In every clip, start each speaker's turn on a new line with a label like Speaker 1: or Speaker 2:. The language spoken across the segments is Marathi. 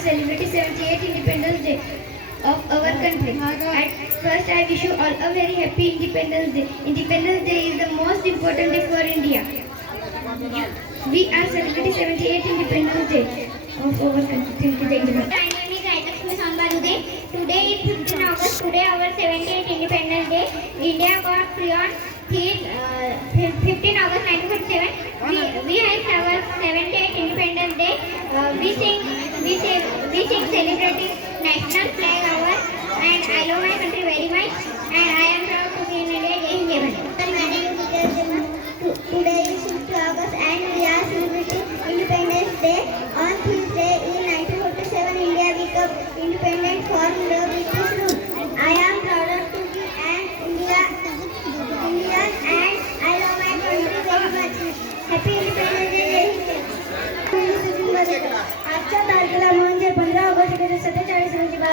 Speaker 1: celebrating 78th Independence Day of our country. At first, I wish you all a very happy Independence Day. Independence Day is the most important day for India. We are celebrating 78th Independence Day of our country. Thank you, thank you.
Speaker 2: Today is 15 August. Today our 78th Independence Day. India got free on thi- uh, sing, we celebrating national flag our and I love my country very much and I am proud to be in India. Jai Hind, My name is Vijay Today is 15 August and we are celebrating Independence Day. On Tuesday in 1947, India became independent from the British rule. I am proud to be an India, Indian and I love my country very much. Happy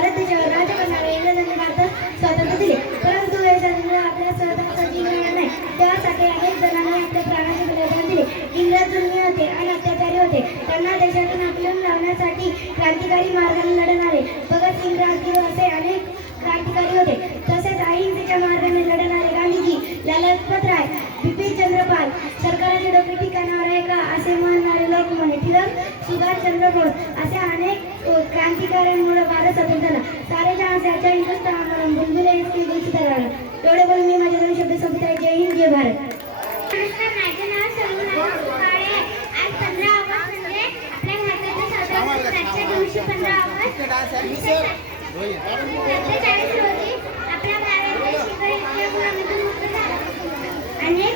Speaker 2: Bharat देशावर राज्य करणारे इंग्रजांनी भारतात स्वातंत्र्य दिले. परंतु हे स्वातंत्र्य आपल्या स्वतःसाठी मिळणार नाही. त्यासाठी अनेक जणांनी आपल्या प्राणाचे बलिदान दिले. इंग्रज जुलमी होते आणि अत्याचारी होते. त्यांना देशातून आपलं लावण्यासाठी क्रांतिकारी मार्गाने लढणारे भगतसिंग क्रांती असे अनेक क्रांतिकारी होते. तसेच अहिंसेच्या मार्गाने लढणारे गांधीजी लालपत राय बिपिन चंद्रपाल सरकारच्या डोके ठिकाणा असे म्हणणारे लोकमान्य टिळक सुभाषचंद्र बोस अशा अनेक क्रांतिकाऱ्यांमुळे भारत स्वतंत्र झाला. सारे जहां से अच्छा हिंदुस्तान हमारा बुलबुल एवढे बोलून मी माझे दोन शब्द संपत आहे जय हिंद जय भारत. नमस्कार माझे नाव काळे आज पंधरा ऑगस्ट म्हणजे आपल्या भारताच्या दिवशी पंधरा ऑगस्ट. सत्तेचाळीस रोजी भारत अनेक